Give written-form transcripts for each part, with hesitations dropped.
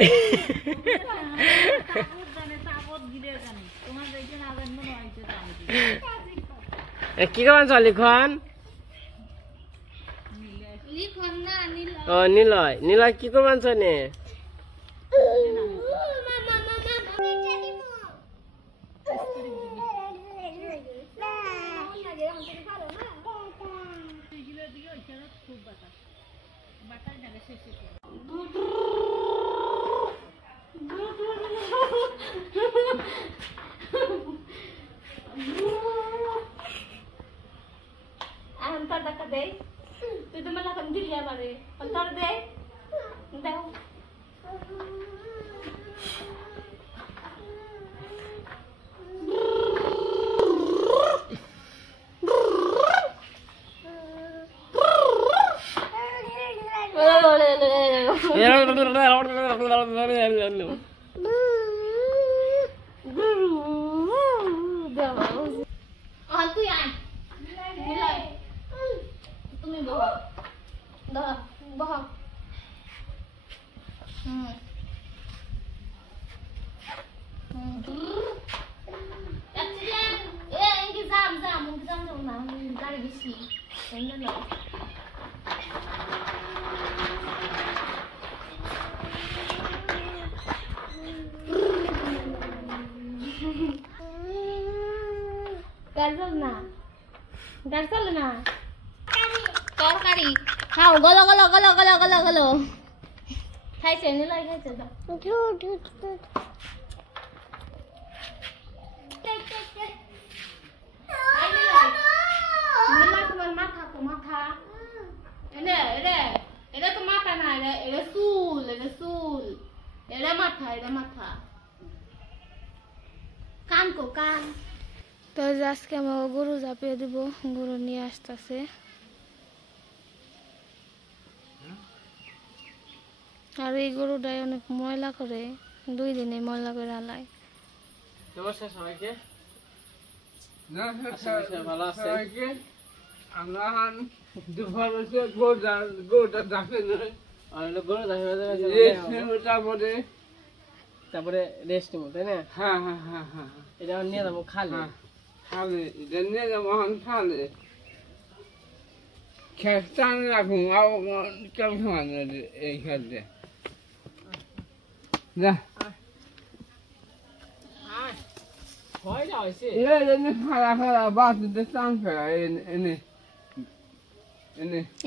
কি কমান চ লিখন ও নিলয় নিলয় কি করবান চ নে Antar dekat deh, itu malah kan dia mari. Antar deh, dah. Hantu ya? Nilai. Tumi bohong. Dah, bohong. Kecilan. Ini jam mana? Dari bisi. Ini loh. Garsal na. Torkari. Khao golo. Khaise nilai khaise da. Nilai তোমার মাথা তো মাথা। এনে এটা তো মাথা না, এটা চুল। এটা মাথা। কান কো কান। তো আজকে আমরা গরু চাপিয়ে দিব, গরু নিয়ে আসতেছে। আর এই গরুটাই অনেক ময়লা করে, 2 দিনে ময়লা করে আলায়। নমস্কার সবাইকে। ভালো আছে আমরা গরুটা দেখে তারপরে রেস্ট নেবো তাই না? হ্যাঁ এটা নিয়ে যাবো খালি এটা নিয়ে যাবো খালে খেতান রাখুন কেমন এই খেলতে যা খালা বাসতে চান ফেরা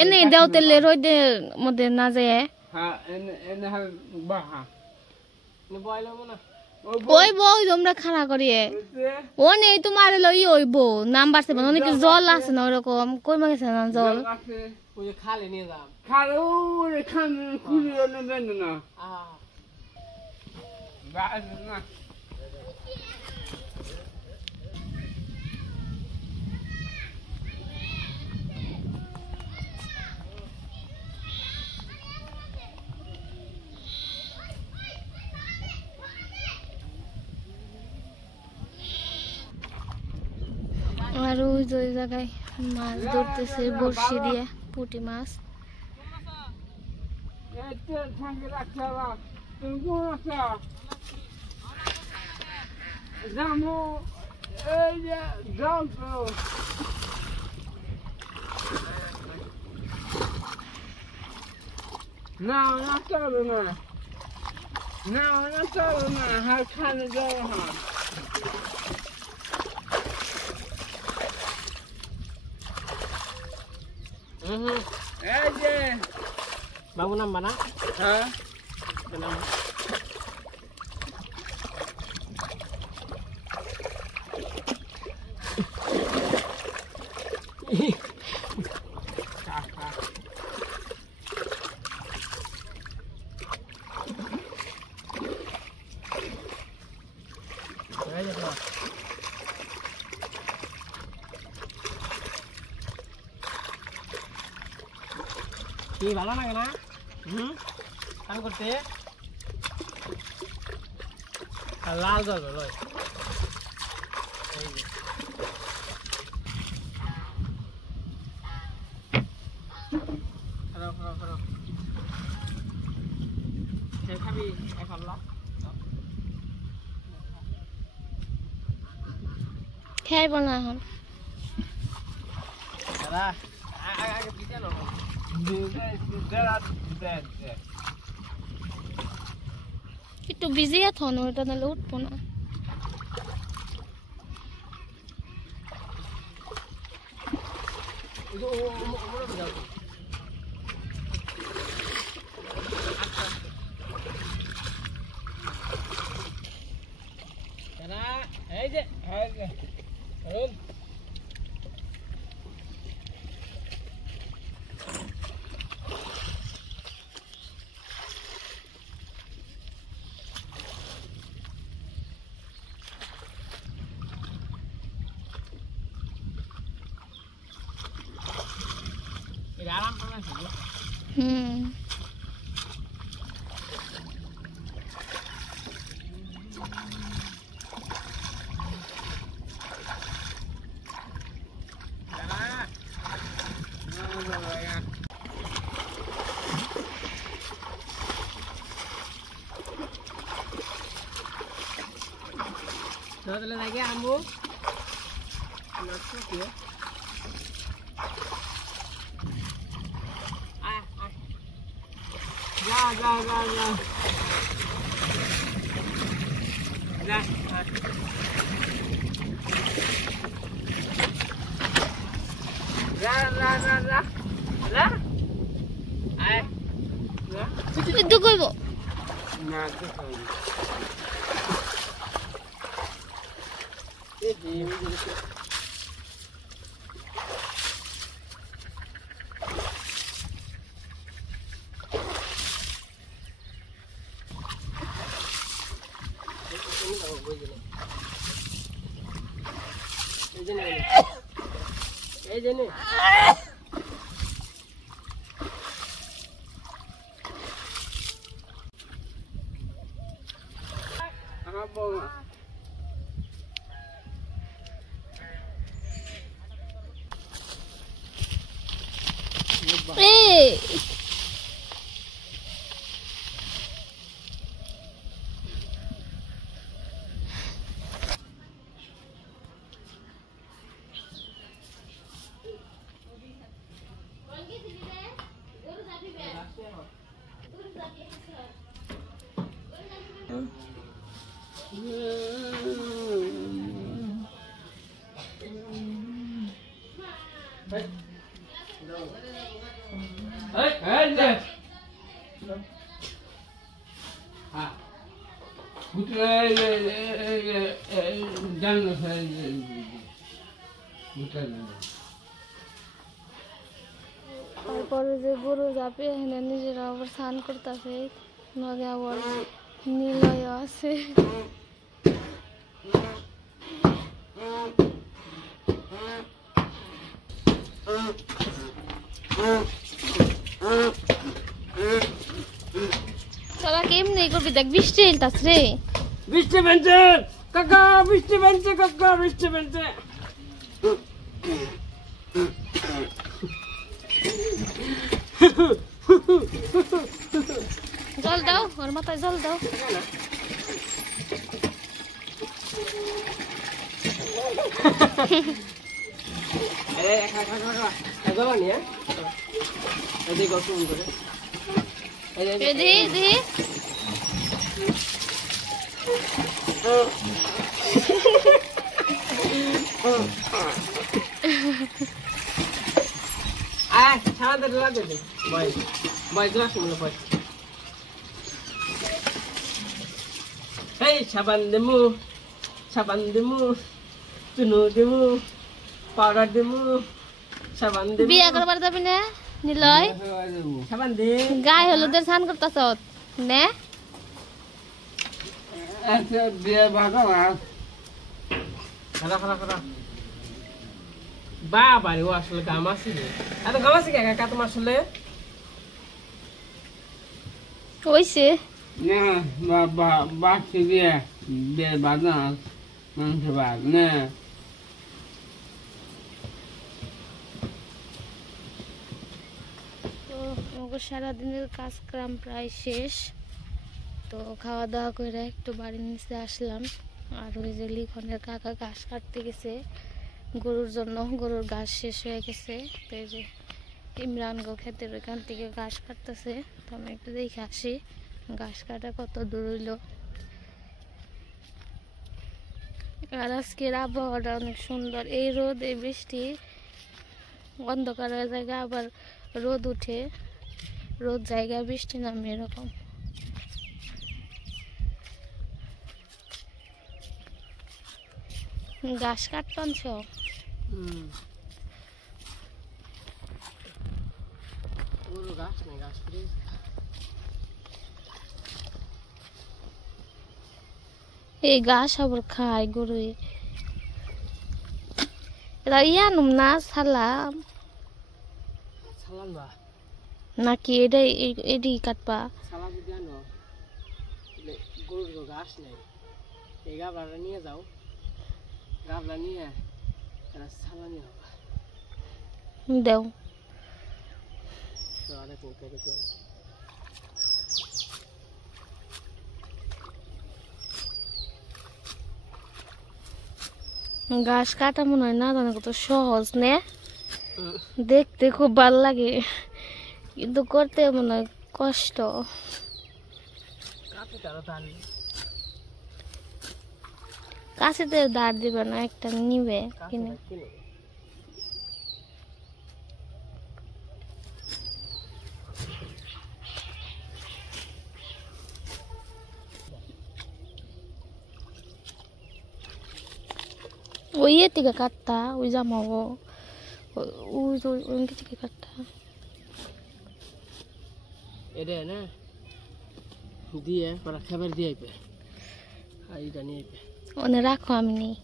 এনে দাও তেলে রোদের মধ্যে না যায়। হ্যাঁ এনে বাহা ওই বই তোমরা খাড়া করিয়ে ও নেই তোমার লই ওইব নাম বাড়ছে মানে অনেক জল আছে না ওরকম কই মাগেছে না জল খালে নিয়ে যাম খালো খান খুলি নেবেন না না আর ওই জায়গায় মাছ ধরতেছে বড়শি দিয়ে, পুঁটি মাছ। না চলো না হার খানে যাও হ্যাঁ এই যে বাবু নাম বানা হ্যাঁ কি ভালো লাগে না কাম করতে আর লাল জল লয় খারাপ খাবি খাবলা খাইব না এখন দাদা আগে পিছে লো একটু বিজিয়ে থনো এটা নাহলে উঠবো না এই যে আরাম করবেন Rồi lên này cái ăn muốn. Nó có kìa. Ra. Ra. Ra. Ai. Ra. একটু কইব না তো এই যে নে এই তারপরে যে গরু যাবে এখানে নিজেরা আবার স্নান করতেছে নদে আবার নিলয় আছে তোরা কেমনি করবি দেখ বৃষ্টি এলতাছ রে বৃষ্টি বেঞ্চে কাকা বৃষ্টি বেঞ্চে কাকা বৃষ্টি বেঞ্চে জল দাও ওর মাথায় জল দাও সাবান দেমু চুনো দেমু পাউডার দেমু সাবান দেমু বিয়া করবার যাবি না নিলয় সাবান দে গায়ে হলুদের স্নান করতেছ নে আচ্ছা বিয়ে ভাগা খারা বাবা রে ও আসলে গামাসি এত গামাসি কে কাকা তোমার আসলে হইছে না বাবা বাকি বিয়ে বাগা মাংস বাগ না তো আমাদের সারাদিনের কাজকর্ম প্রায় শেষ তো খাওয়া দাওয়া করে একটু বাড়ির নিচে আসলাম। আর ওই যে লিখনের কাকা ঘাস কাটতে গেছে গরুর জন্য, গরুর ঘাস শেষ হয়ে গেছে। তো এই যে ইমরান গো ক্ষেতের ওইখান থেকে ঘাস কাটতেছে। তো আমি একটু দেখে আসি ঘাস কাটা কত দূর হইল। আর আজকের আবহাওয়াটা অনেক সুন্দর, এই রোদ এই বৃষ্টি, অন্ধকারের জায়গা আবার রোদ উঠে, রোদ জায়গা বৃষ্টি নামে, এরকম। ঘাস কাটতে আনছ? এই ঘাস আবার খায় গরু। এটা ইয়ানুম না সালাম নাকি এডি কাটবা? গরুর ঘাস নেই, এই গাবলাটা নিয়ে যাও, গাবলা নিয়ে সালামি হবে দেও। ঘাস কাটা মনে হয় না জানো কত সহজ নে, দেখতে খুব ভালো লাগে কিন্তু করতে মনে হয় কষ্ট। কাছেতে দাঁড় দিবে না, একটা নিবে কিনে। ওই থেকে কাটতা, ওই জামাবো ওই থেকে কাটতা এটা না দিয়ে পরে খাবার দিয়ে আইবে, আর এটা নিয়ে আইবে। ওনে রাখো, আমি নেই।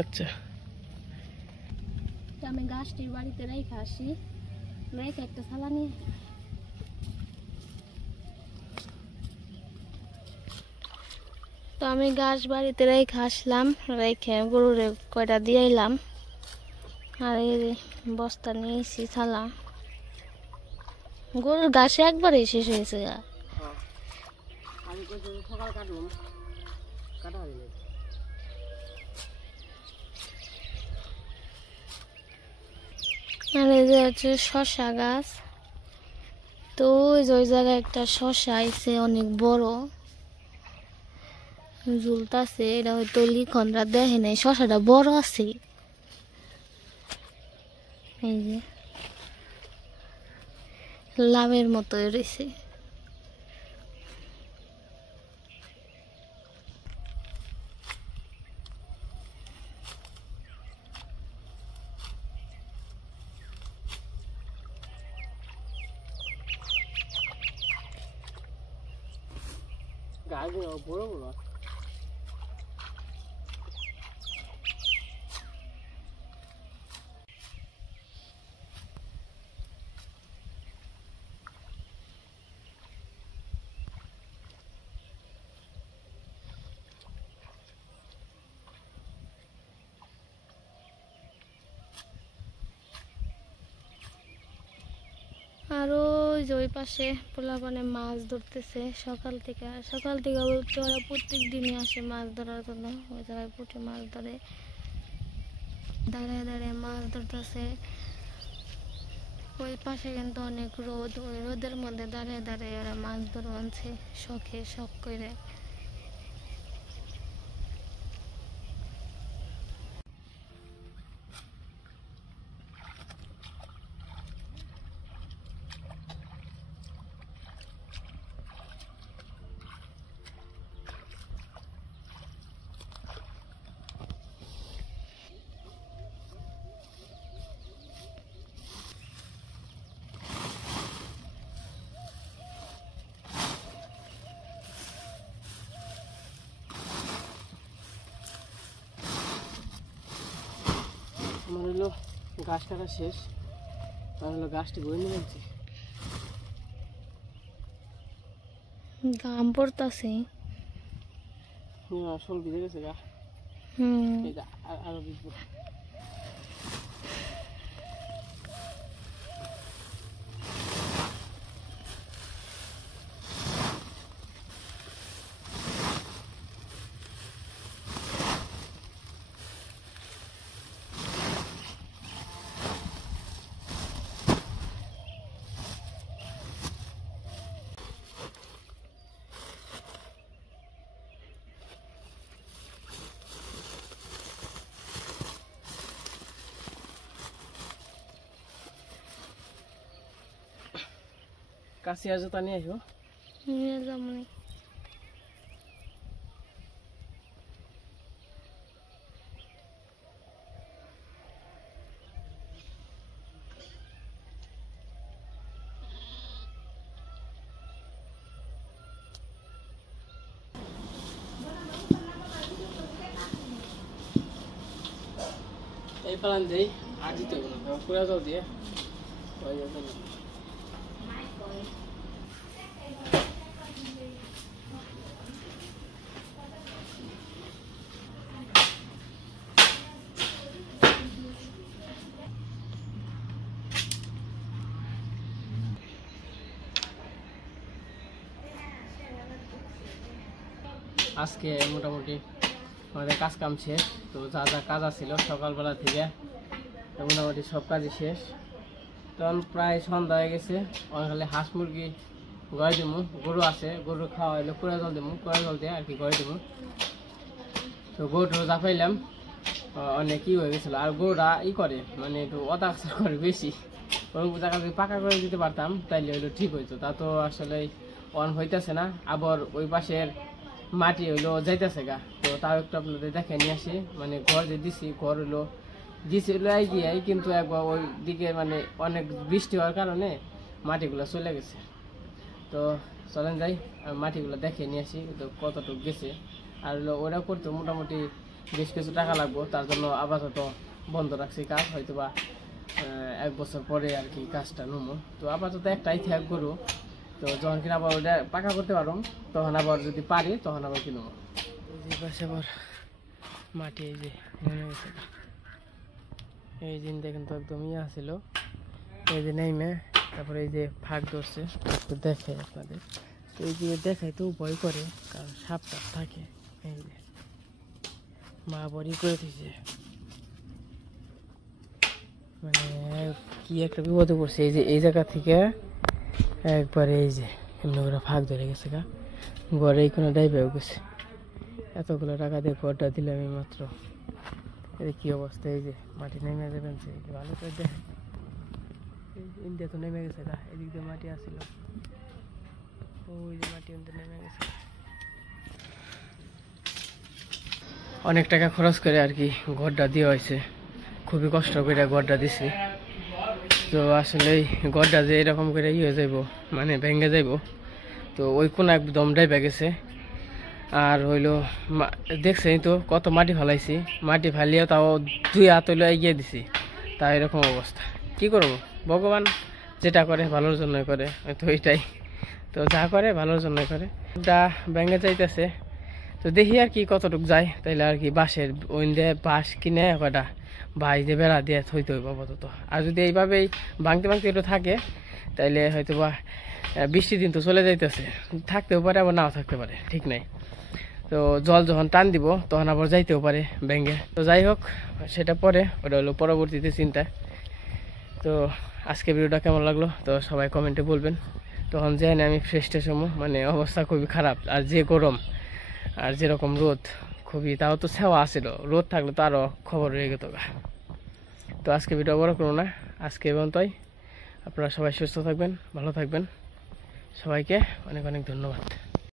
আচ্ছা, আমি গাছটি বাড়িতে রেখে আসি, রেখে একটা থালা নিয়ে। তো আমি গাছ বাড়িতে রেখে আসলাম, রেখে গরুরে কয়টা দিয়ে এলাম। আর এই বস্তা নিয়েছি থালা। গরুর ঘাসে একবারে শেষ হয়েছে। আর এই যে হচ্ছে শসা গাছ। তো ওই জায়গায় একটা শসা আইছে অনেক বড়, ঝুলতাছে। এটা হয়তো লিখনরা দেখে নাই, শসাটা বড় আছে। এই যে লাভের মতো রয়েছে। গাছ বড় বড় আর ওই যে ওই পাশে পোলাপানে মাছ ধরতেছে সকাল থেকে। বলতে ওরা প্রত্যেক দিনই আসে মাছ ধরার জন্য। ওই জায়গায় পুঁটি মাছ ধরে, দাঁড়ায় দাঁড়ায় মাছ ধরতেছে। ওই পাশে কিন্তু অনেক রোদ, ওই রোদের মধ্যে দাঁড়ায় দাঁড়ায় ওরা মাছ ধরে আনছে শখ করে। আমার হলো গাছ কাটা শেষ, আর হলো গাছটি বই নিয়ে যাচ্ছি। গাম পড়তাছে, আসল ভিজে গেছে গা। আরো ভিজবো। কাছে আর জুতা নিয়ে আসবো। নিয়ে যাবো। এই পালান দেই আর দিতে হবে না, পুরা জল দিয়ে হয়ে যাবে না। আজকে মোটামুটি আমাদের কাজ কাম শেষ। তো যা যা কাজ আছিল সকালবেলা থেকে মোটামুটি সব কাজই শেষ। তখন প্রায় সন্ধ্যা হয়ে গেছে। খালি হাঁস মুরগি গড়ে দিমু, গরু আছে, গরু খাওয়া হইলে কুড়া জল দিমু, কুড়া জল দিয়ে আর কি গড়ে দিমু। তো গরু জাপাইলাম, অনেক ই হয়ে গেছিলো। আর গরুরা ই করে মানে একটু অতাচার করে বেশি। ওরকম জায়গা যদি পাকা করে দিতে পারতাম তাইলে হইলো ঠিক হইতো। তা তো আসলে অন হইতেছে না। আবার ওই পাশের মাটি হইলো যাইতেছে গা। তো তাও একটু আপনাদের দেখে নিয়ে আসি। মানে ঘর যে দিছি, ঘর হইলো দিছি হইলো গিয়ে, কিন্তু একবার ওই দিকে মানে অনেক বৃষ্টি হওয়ার কারণে মাটিগুলো চলে গেছে। তো চলেন যাই মাটিগুলো দেখে নিয়ে আসি তো কতটুকু গেছে। আর হলো ওরা করতে মোটামুটি বেশ কিছু টাকা লাগবো। তার জন্য আপাতত বন্ধ রাখছি কাজ, হয়তো বা 1 বছর পরে আর কি কাজটা নেবো। তো আপাতত একটাই থাক গরু। তো যখন কিনা আবার ওটা পাকা করতে পারো, তখন আবার যদি পারি তখন আবার কিনবো। এই পাশে আবার মাটি এই যে নেমে গেছে। এই দিন দেখেন তো একদম ইয়ে আসছিল, এই যে নেমে তারপরে এই যে ফাঁক ধরছে। একটু দেখে আপনাদের, তো এই যে দেখাই তো ভয় করে, কারণ সাপ টাপ থাকে। এই যে মা বড়ি করে দিয়েছে, মানে কি একটা বিপদে পড়ছে। এই যে এই জায়গা থেকে একবারে এই যে এমনি করে ফাঁক ধরে গেছে গা, ঘরে এই কোনো ডাইবেও গেছে। এতগুলো টাকা দিয়ে ঘরটা দিলাম এই মাত্র। এই কি অবস্থা, এই যে মাটি নেমে যাবেন, ভালো করে দেখে। ইন্ডিয়া তো নেমে গেছে গা, এদিক দিয়ে মাটি আসছিল, ওই যে মাটি নেমে গেছে। অনেক টাকা খরচ করে আর কি ঘরটা দেওয়া হয়েছে, খুবই কষ্ট করে ঘরটা দিছি। তো আসলে ঘরটা যে এরকম করে হয়ে যাইব, মানে ভেঙে যাইব, তো ওই কোন একদম ডাইবে গেছে। আর হইলো দেখছেন তো কত মাটি ফালাইছি, মাটি ফালিয়ে তাও 2 হাত হইলো এগিয়ে দিছি, তা এরকম অবস্থা। কি করবো, ভগবান যেটা করে ভালোর জন্যই করে, তো এইটাই। তো যা করে ভালোর জন্যই করে। যা ভেঙে যাইতেছে, তো দেখি আর কি কতটুক যায়। তাইলে আর কি বাঁশের ওই দিয়ে বাঁশ কিনে কয়টা ভাই যে বেড়া দিয়ে থইতে হইব আপাতত। আর যদি এইভাবেই ভাঙতে ভাঙতে একটু থাকে তাইলে হয়তো বা বৃষ্টির দিন তো চলে যাইতেছে, থাকতেও পারে আবার নাও থাকতে পারে, ঠিক নাই। তো জল যখন টান দিব তখন আবার যাইতেও পারে ব্যাঙ্গে। তো যাই হোক, সেটা পরে, ওটা হলো পরবর্তীতে চিন্তা। তো আজকে ভিডিওটা কেমন লাগলো তো সবাই কমেন্টে বলবেন। তখন যাই না আমি ফ্রেশ ট্রেশ হবো, মানে অবস্থা খুবই খারাপ। আর যে গরম আর যেরকম রোদ, খুবই, তাও তো ছাওয়া আসছিল, রোদ থাকলে তো আরও খবর রয়ে যেত। তো আজকে ভিডিও বড় করো না, আজকে এবং তাই। আপনারা সবাই সুস্থ থাকবেন, ভালো থাকবেন। সবাইকে অনেক অনেক ধন্যবাদ।